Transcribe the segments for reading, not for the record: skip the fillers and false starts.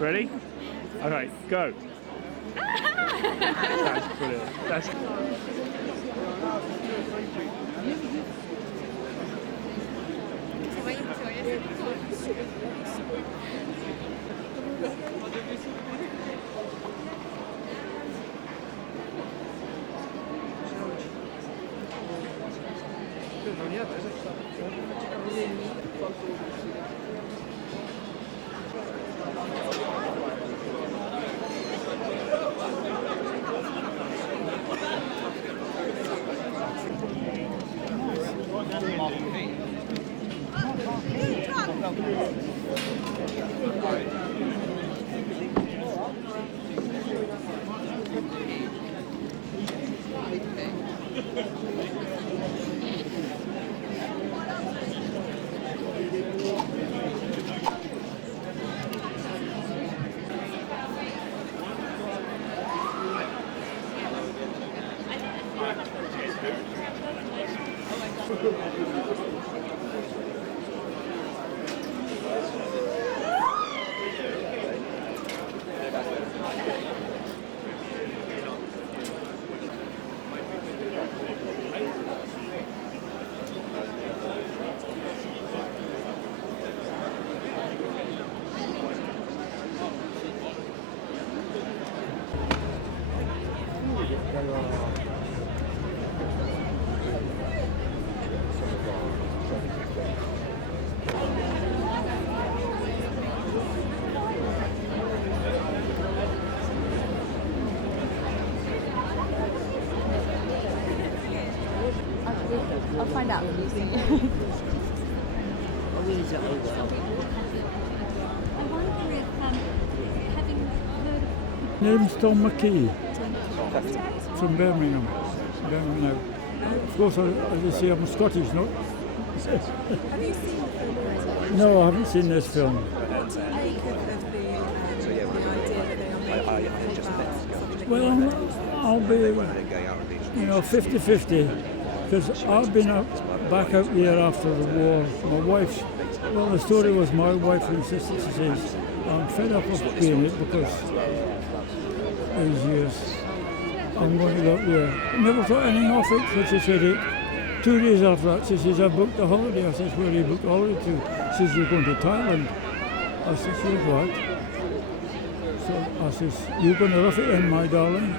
Ready? Okay, go. That's brilliant. That's... I'll find out. Name's Tom McKee from Birmingham. Now. Of course, as I say, I'm Scottish, not. Have you seen the film already? No, I haven't seen this film. What do you make of the idea that they are making a film about? Well, I'll be, 50-50, because I've been back out there after the war. My wife's, well, the story was my wife insisted, she says, I'm fed up of being it because these years I'm going to go up there. Never thought anything of it, so she said it. 2 days after that, she says, I booked a holiday. I says, where you booked a holiday to? She says, you're going to Thailand. I says, you're right. So I says, you're going to rough it in, my darling.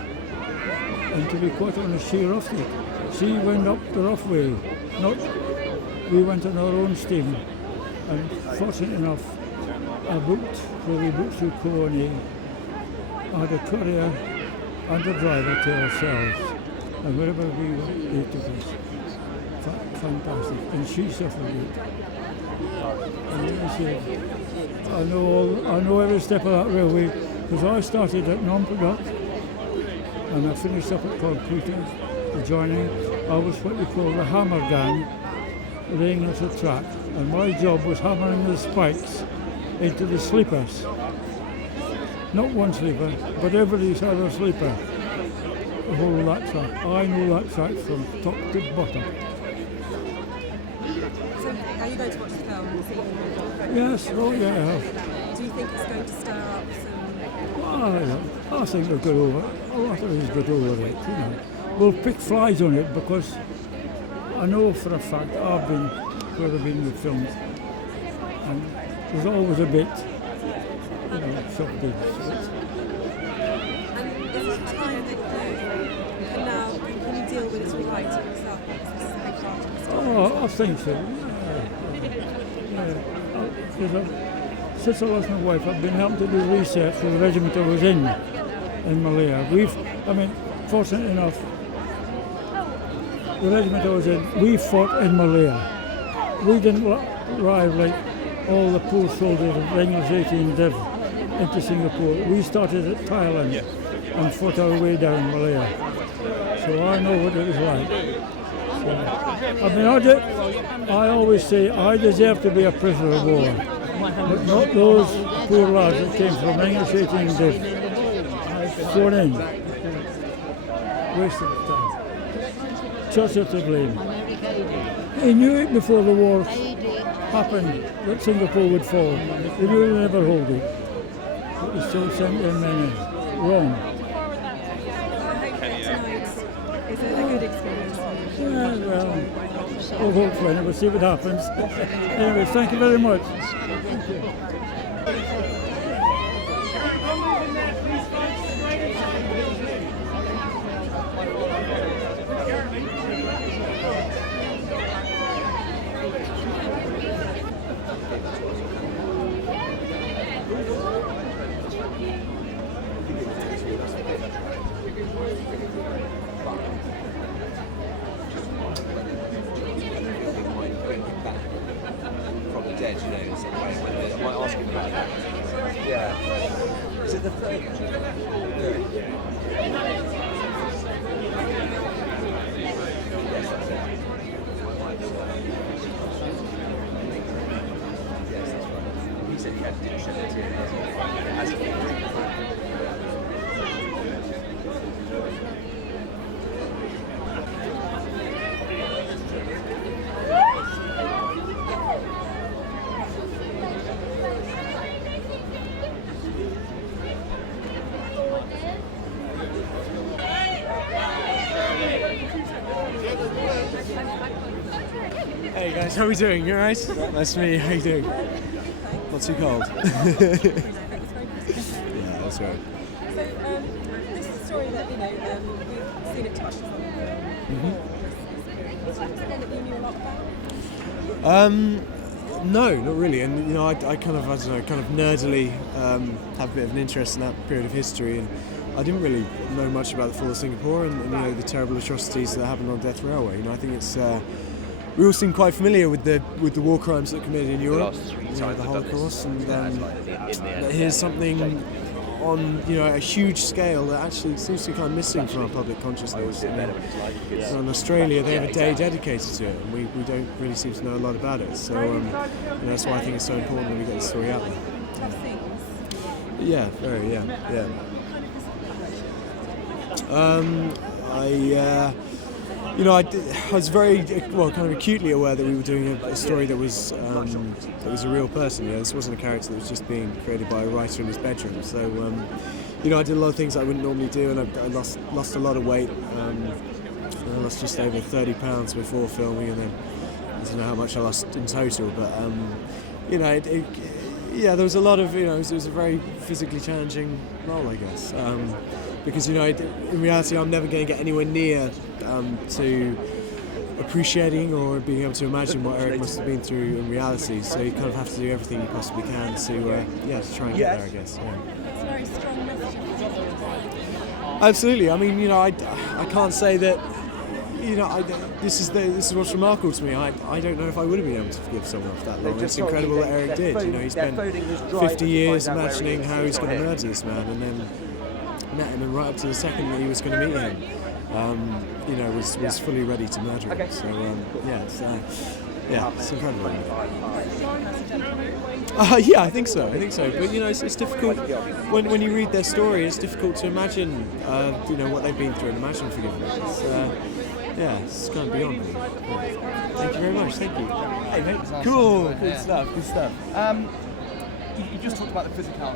And to be quite honest, she roughed it. She went up the rough way. We went on our own steam. And fortunate enough, we booked through Co&A. I had a courier and a driver to ourselves. And wherever we went, they took us. Fantastic. And she suffered it. And I said, I know every step of that railway, because I started at non-product and I finished up at Concreter, adjoining. I was what we call the hammer gang, laying out the track, and my job was hammering the spikes into the sleepers. Not one sleeper, but everybody's had a sleeper. The whole of that track. I know that track from top to bottom. So, are you going to watch the film and see it? Yes, oh yeah, I have. Do you think it's going to stir up some? I think we'll get over it. A lot of us get over it, We'll pick flies on it because I know for a fact I've been where I've been with films, and there's always a bit, something. And is it time that can you deal with it rewriting yourself? Oh, I think so. Yeah. Since I lost my wife, I've been helping to do research for the regiment I was in Malaya. Fortunate enough, the regiment I was in, we fought in Malaya. We didn't arrive like all the poor soldiers of Regulars 18 did into Singapore. We started at Thailand and fought our way down Malaya. So I know what it was like. So, I mean, I always say I deserve to be a prisoner of war, but not those poor lads that came from English 18 div. Sworn in. Wasted of time. Churchill to blame. He knew it before the war happened that Singapore would fall. He would never hold it. But he still sent their men in. Wrong. I hope that tonight is a good experience. Yeah, well, hopefully, we'll see what happens. Anyway, thank you very much. From the dead, you know, in some way. I might ask him about that. Yeah. Is it the third? Yes, that's it. Yes, that's right. He said he had to shed a tear. As Hey guys, how are we doing? You alright? Nice to meet you. How you doing? Not too cold. Yeah, that's right. So this is a story that we've seen it touched on. Is it something that you knew a lot about? No, not really. And you know, I kind of, I don't know, kind of nerdily have a bit of an interest in that period of history, and I didn't really know much about the fall of Singapore and you know the terrible atrocities that happened on Death Railway. You know, I think it's we all seem quite familiar with the war crimes that were committed in Europe, you know, the Holocaust, and here's something on a huge scale that actually seems to be kind of missing from our public consciousness. So in Australia, they have a day dedicated to it, and we don't really seem to know a lot about it. So that's why I think it's so important that we get the story out there. Tough things. Yeah, very, yeah. I was very, kind of acutely aware that we were doing a story that was a real person. You know, this wasn't a character that was just being created by a writer in his bedroom. So, I did a lot of things I wouldn't normally do, and I lost a lot of weight. I lost just over 30 pounds before filming, and then I don't know how much I lost in total, but there was a lot of, it was a very physically challenging role, I guess. Because in reality, I'm never going to get anywhere near to appreciating or being able to imagine what Eric must have been through in reality. So you kind of have to do everything you possibly can to try and get there, I guess. Yeah. It's a very strong message. Absolutely. I mean, I can't say that. This is what's remarkable to me. I don't know if I would have been able to forgive someone for that long. It's incredible that Eric did. He spent 50 years imagining how he's going to murder this man, and then met him, and right up to the second that he was going to meet him, was fully ready to murder him. So it's incredible. I think so. But it's difficult when you read their story. It's difficult to imagine what they've been through and imagine forgiveness. It's kind of beyond me. Thank you very much. Thank you. Hey mate. Cool. Good stuff. You just talked about the physical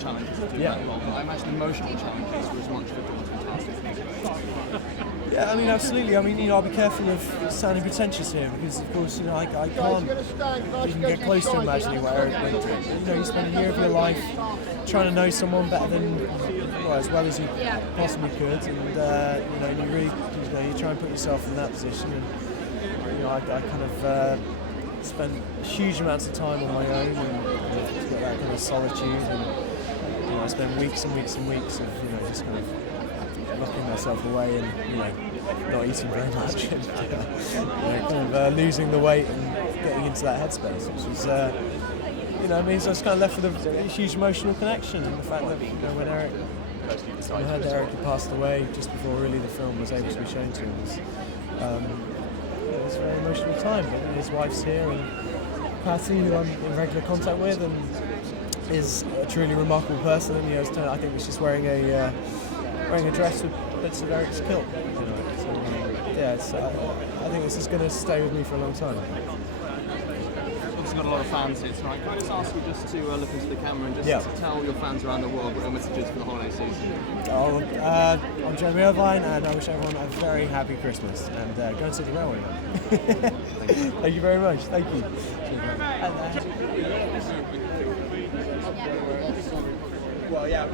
challenges of doing that role, but I imagine emotional challenges were as much of a task. Yeah, I mean, absolutely. I mean, I'll be careful of sounding pretentious here because, of course, I can't even get close to imagining what Eric went through. You spend a year of your life trying to know someone better than, as well as you possibly could, and you really, you try and put yourself in that position. And I kind of spent huge amounts of time on my own and to get that kind of solitude, and I spent weeks and weeks and weeks of just kind of locking myself away and not eating very much and kind of losing the weight and getting into that headspace, which is means I was kind of left with a huge emotional connection, and the fact that when I heard that Eric had passed away just before really the film was able to be shown to him, it was a very emotional time. But his wife's here, and Patty, who I'm in regular contact with, and is a truly remarkable person. And I think was just wearing a dress with bits of Eric's kilt. I think this is going to stay with me for a long time. Got a lot of fans here tonight. Can I just ask you just to look into the camera and just tell your fans around the world what your message is for the holiday season? I'm Jeremy Irvine, and I wish everyone a very happy Christmas, and go and see the railway man. Thank you very much. Thank you. Well, yeah,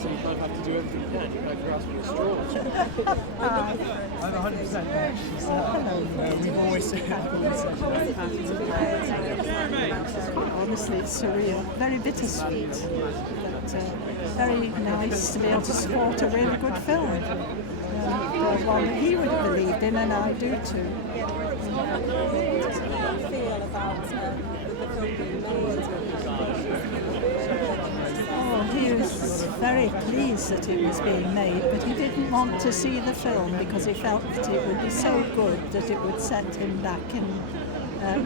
So you kind of have to do everything you can. You kind of grasp at straws. I'm 100%. We've always said. Honestly, it's surreal, very bittersweet, but very nice to be able to support a really good film. One that he would have believed in, and I do too. How do you feel about the film being made? Oh, he was very pleased that it was being made, but he didn't want to see the film because he felt that it would be so good that it would set him back in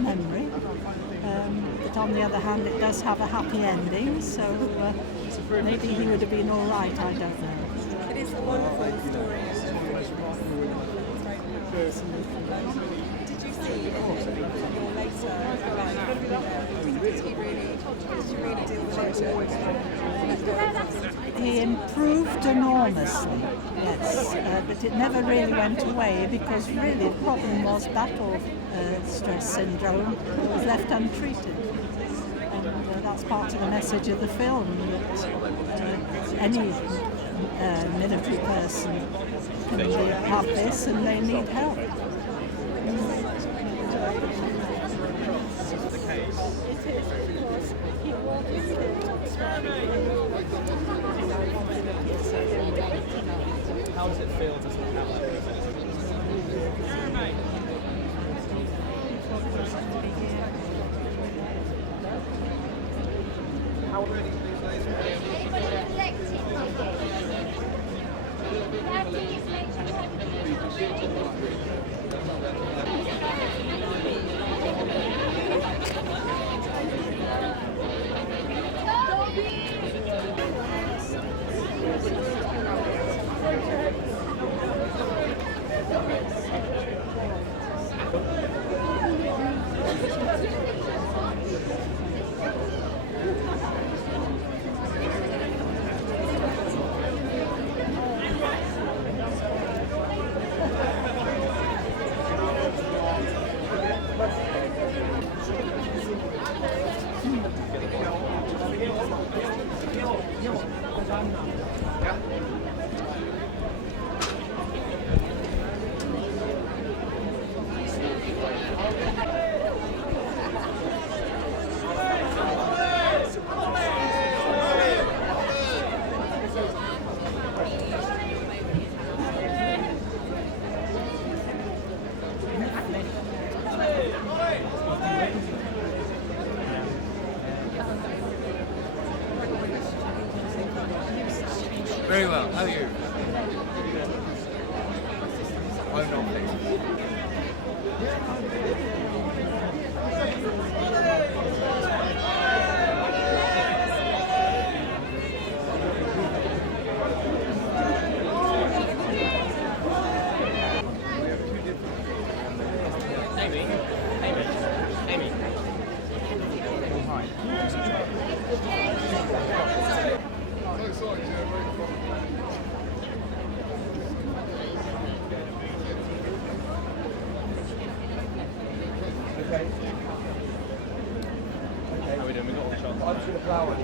memory. But on the other hand, it does have a happy ending, so maybe he would have been all right, I don't know. It is a wonderful story. Did you see in your later life, did he really deal with it? He improved enormously, yes, but it never really went away because really the problem was battle stress syndrome. It was left untreated. And that's part of the message of the film, that any military person can have this and they need help. How does it feel to have that? Very well. How are you? I'm not. and we got all the shots. I'm just going to plough on,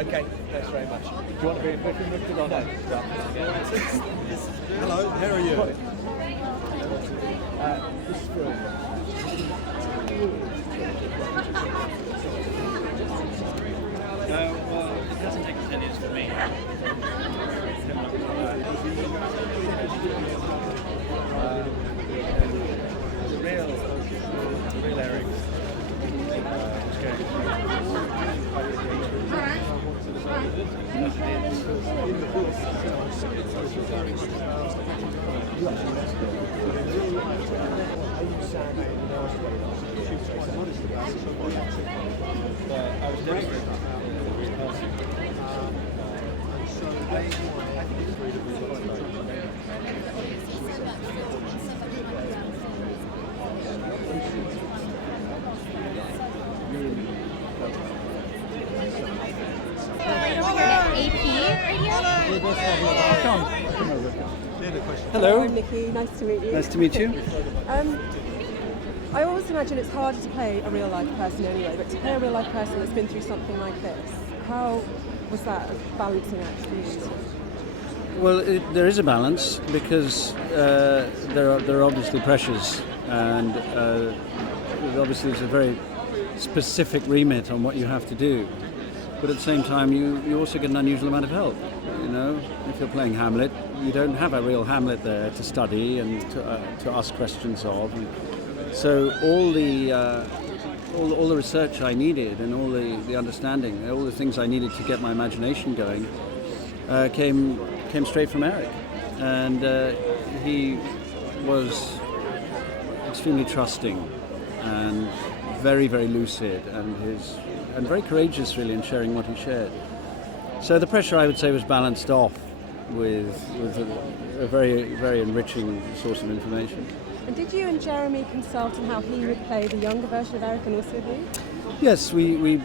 Okay, thanks very much. Do you want to be lifted on? No. Hello, how are you? This is Phil. Well, it doesn't take 10 years for me. The real Eric was going I was delivering Hello. I'm Nikki, nice to meet you. Nice to meet you. I always imagine it's harder to play a real life person anyway, but to play a real life person that's been through something like this, how was that a balancing act for you? Well, there is a balance because there are obviously pressures, and obviously there's a very specific remit on what you have to do. But at the same time, you also get an unusual amount of help. You know, if you're playing Hamlet, you don't have a real Hamlet there to study and to ask questions of. And so all the research I needed and all the understanding, all the things I needed to get my imagination going, came straight from Eric, and he was extremely trusting and very, very lucid, and very courageous really in sharing what he shared. So the pressure, I would say, was balanced off with a very, very enriching source of information. And did you and Jeremy consult on how he would play the younger version of Eric and also you? Yes, we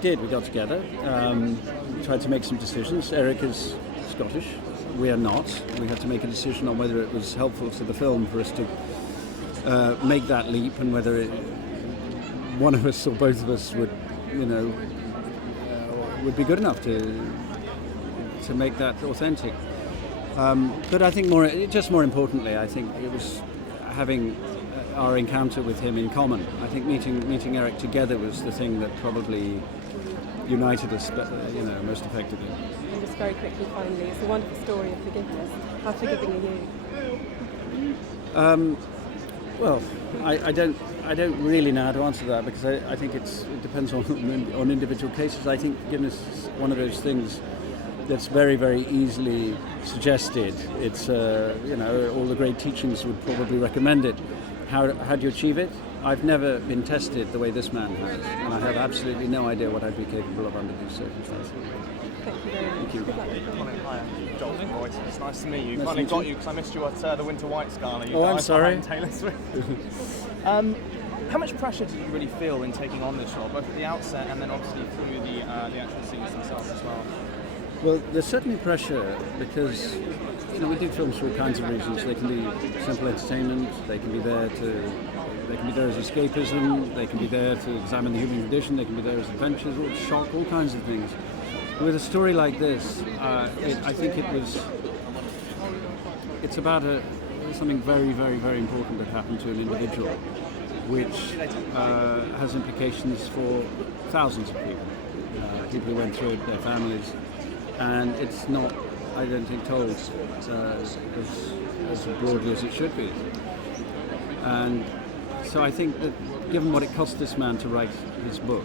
did. We got together, tried to make some decisions. Eric is Scottish. We are not. We had to make a decision on whether it was helpful to the film for us to make that leap, and whether one of us or both of us would, would be good enough to make that authentic. But I think more importantly, I think it was having our encounter with him in common. I think meeting Eric together was the thing that probably united us, most effectively. And just very quickly, finally, it's a wonderful story of forgiveness. How forgiving are you? Well, I don't really know how to answer that, because I think it depends on individual cases. I think forgiveness is one of those things that's very, very easily suggested. It's all the great teachings would probably recommend it. How do you achieve it? I've never been tested the way this man has, and I have absolutely no idea what I'd be capable of under these circumstances. Thank you very much. Thank you. Colin, hi, I'm Joel from Royce. It's nice to meet you. Nice Finally to got meet you because I missed you at the Winter White Gala. Oh, I'm sorry. Taylor Swift. How much pressure did you really feel in taking on this role, both at the outset and then obviously through the actual scenes themselves as well? Well, there's certainly pressure because we do films for all kinds of reasons. They can be simple entertainment. They can be there as escapism. They can be there to examine the human condition. They can be there as adventures or shock, all kinds of things. But with a story like this, I think it's about something very, very, very important that happened to an individual, which has implications for thousands of people. people who went through it, their families, and it's not, I don't think, told as broadly as it should be. And so I think that given what it cost this man to write his book,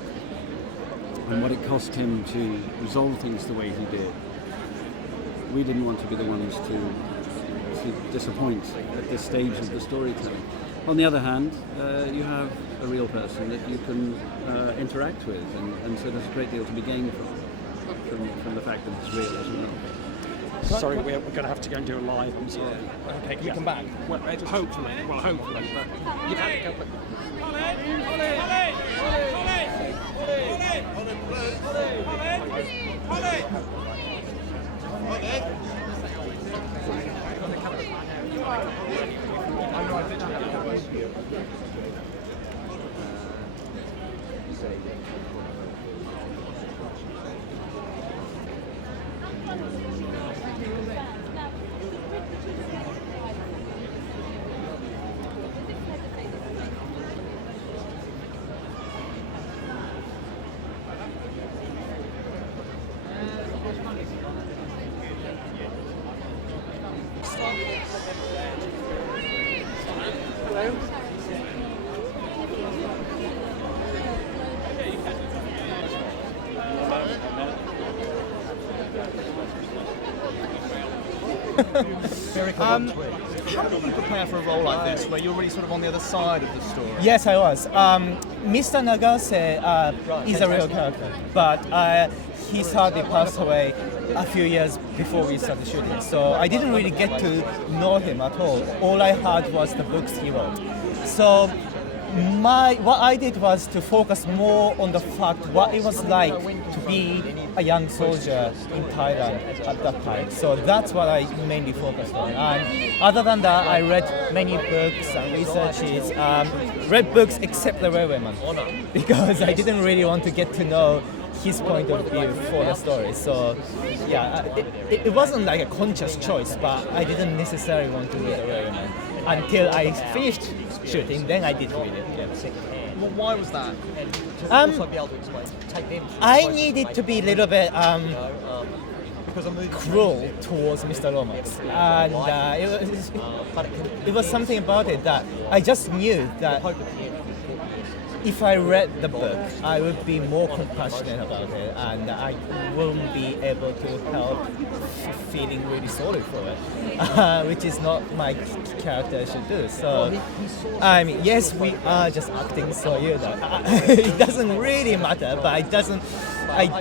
and what it cost him to resolve things the way he did, we didn't want to be the ones to disappoint at this stage of the storytelling. On the other hand, you have a real person that you can interact with, and so there's a great deal to be gained from the fact that it's real as well. Sorry, we're going to have to go and do a live. I'm sorry. Okay, can you come back? Well, hopefully. Well, hopefully. But you've had to go. How do you prepare for a role like this, where you're really sort of on the other side of the story? Yes, I was. Mr. Nagase is a real character, but he sadly passed away a few years before we started shooting, so I didn't really get to know him at all. All I had was the books he wrote. So what I did was to focus more on the fact what it was like to be a young soldier in Thailand at that time. So that's what I mainly focused on. And other than that, I read many books and researches. Read books except The Railwayman, because I didn't really want to get to know his point of view for the story. So yeah, it wasn't like a conscious choice, but I didn't necessarily want to read The Railwayman until I finished shooting. Then I did read it. Yeah. Well, why was that? I needed to be a little bit cruel towards Mr. Lomax, and it was something about it that I just knew that if I read the book, I would be more compassionate about it, and I wouldn't be able to help feeling really sorry for it, which is not my character should do. So, I mean, yes, we are just acting, so you know, it doesn't really matter, but I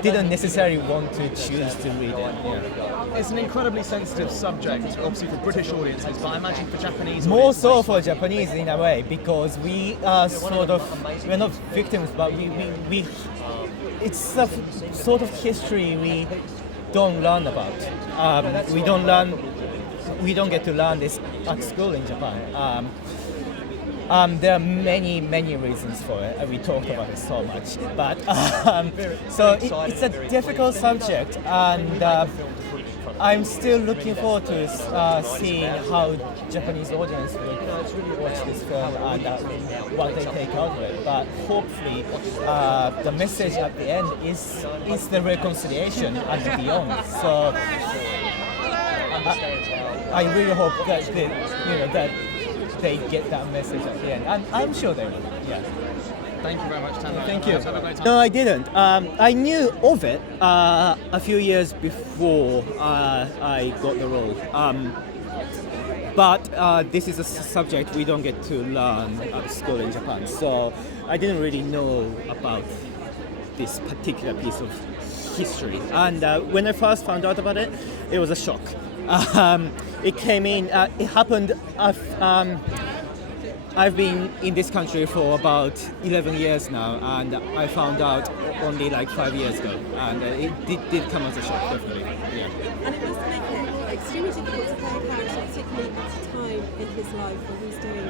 didn't necessarily want to choose to read it. Yeah. It's an incredibly sensitive subject, obviously for British audiences, but I imagine for Japanese more audiences. so for Japanese in a way, because we are we're not victims, but we it's a sort of history we don't learn about. We don't get to learn this at school in Japan. There are many reasons for it. We talked about it so much, but so it's a difficult subject, and I'm still looking forward to seeing how Japanese audience will watch this film and what they take out of it. But hopefully, the message at the end is the reconciliation and beyond. So I really hope that they get that message at the end, and I'm sure they will. Yeah. Thank you very much, Tanner. Thank you. Have a great time. No, I didn't. I knew of it a few years before I got the role. But this is a subject we don't get to learn at school in Japan, so I didn't really know about this particular piece of history. And when I first found out about it, it was a shock. It came in. It happened. I've been in this country for about 11 years now, and I found out only like 5 years ago, and it did come as a shock, definitely. Yeah. And it must make it extremely difficult to play a character, particularly at a time in his life when he's doing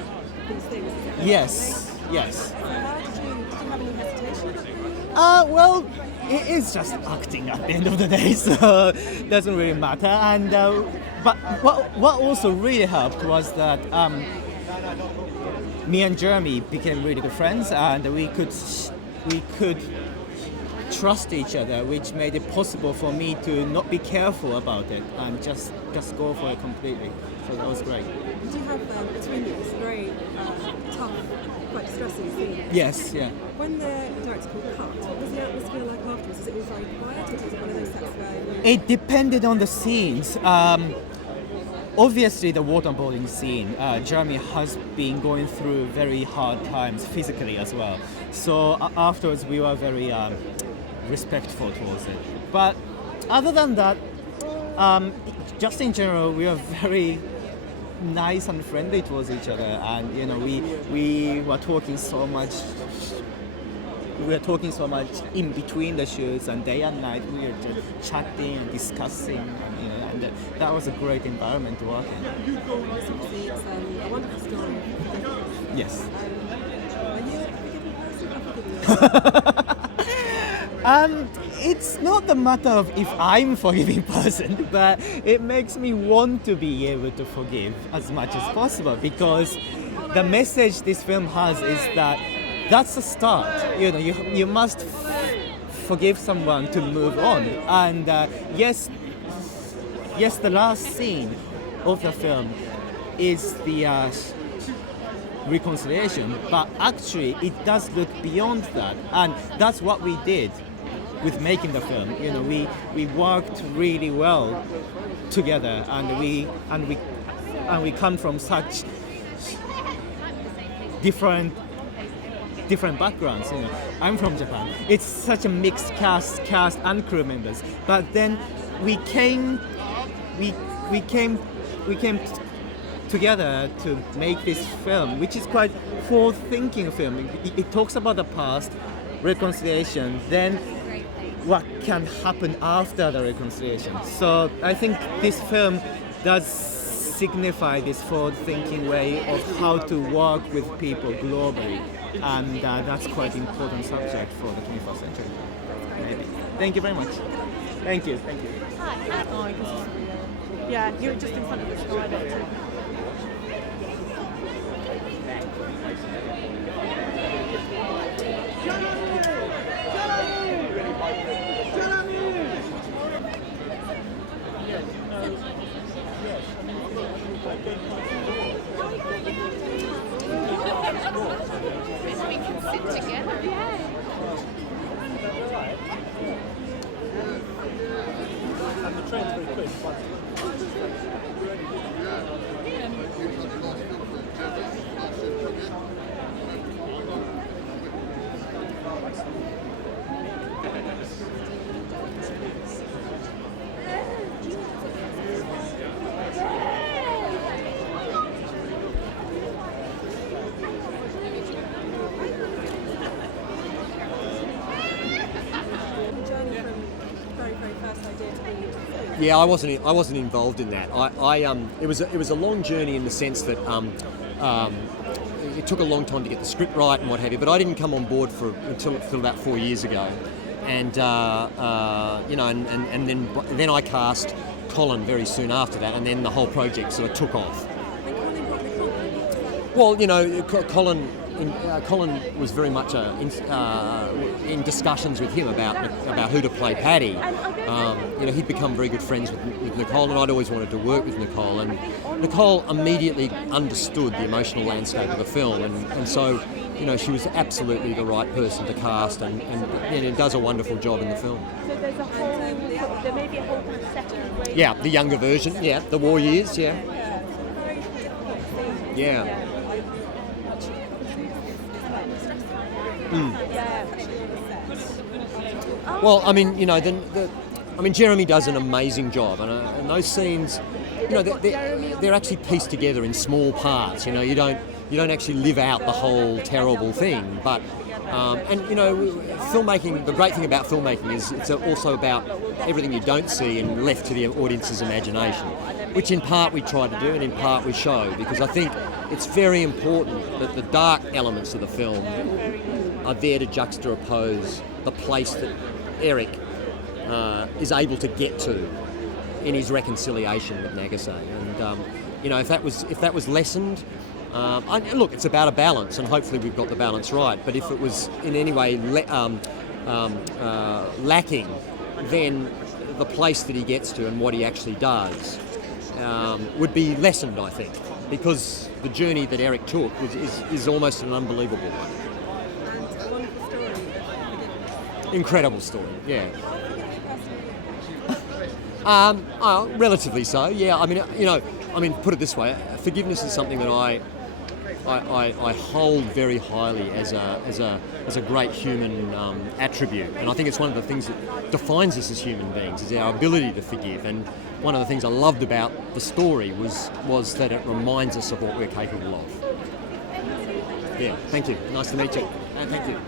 these things. Yes. So how did you have any hesitation? Well, it is just acting at the end of the day, so it doesn't really matter. And but what also really helped was that me and Jeremy became really good friends, and we could trust each other, which made it possible for me to not be careful about it and just go for it completely. So that was great. Did you have between you this very tough, quite distressing scene? Yes, yeah. When the director called cut, what was the atmosphere like afterwards? Was it all very quiet, or was it one of those sets where It depended on the scenes. Obviously, the waterboarding scene, Jeremy has been going through very hard times physically as well. So afterwards, we were very respectful towards it. But other than that, just in general, we are very nice and friendly towards each other, and you know, we were talking so much. We were talking so much in between the shoots, and day and night we were just chatting and discussing, and, you know, and that was a great environment to work in. Obviously, it's a wonderful story. Yes. Are you a forgiving person? It's not the matter of if I'm a forgiving person, but it makes me want to be able to forgive as much as possible, because the message this film has is that that's the start. You know, you must forgive someone to move on. And yes, the last scene of the film is the reconciliation, but actually it does look beyond that, and that's what we did with making the film. You know, we worked really well together, and we come from such different backgrounds. You know, I'm from Japan. It's such a mixed cast and crew members. But then we came together to make this film, which is quite forward-thinking film. It talks about the past, reconciliation, then what can happen after the reconciliation. So I think this film does signify this forward-thinking way of how to work with people globally, and that's quite an important subject for the 21st century. Maybe. Thank you very much. Thank you. Thank you. Yeah, you're just in front of the skylight too. We can sit together. Yeah. And the train's very quick. Yeah, I wasn't involved in that. It was a long journey in the sense that it took a long time to get the script right and what have you. But I didn't come on board until about 4 years ago, and you know, and then I cast Colin very soon after that, and then the whole project sort of took off. Well, you know, Colin was very much in discussions with him about who to play Paddy. You know, he'd become very good friends with Nicole, and I'd always wanted to work with Nicole. And Nicole immediately understood the emotional landscape of the film, and so, you know, she was absolutely the right person to cast, and does a wonderful job in the film. So there's a whole, there may be a whole kind of second wave. Yeah, the younger version. Yeah, the war years. Yeah. Yeah. Well, I mean, you know, Jeremy does an amazing job, and those scenes, you know, they're actually pieced together in small parts. You know, you don't actually live out the whole terrible thing, but and you know, filmmaking. The great thing about filmmaking is it's also about everything you don't see and left to the audience's imagination, which in part we try to do and in part we show, because I think it's very important that the dark elements of the film are there to juxtapose the place that Eric is able to get to in his reconciliation with Nagase. And you know, if that was lessened, look, it's about a balance, and hopefully we've got the balance right. But if it was in any way lacking, then the place that he gets to and what he actually does would be lessened, I think, because the journey that Eric took is almost an unbelievable one. And a wonderful story. Incredible story, yeah. Relatively so, yeah. I mean, put it this way: forgiveness is something that I hold very highly as a great human attribute, and I think it's one of the things that defines us as human beings is our ability to forgive. And one of the things I loved about the story was that it reminds us of what we're capable of. Yeah, thank you. Nice to meet you. And thank you.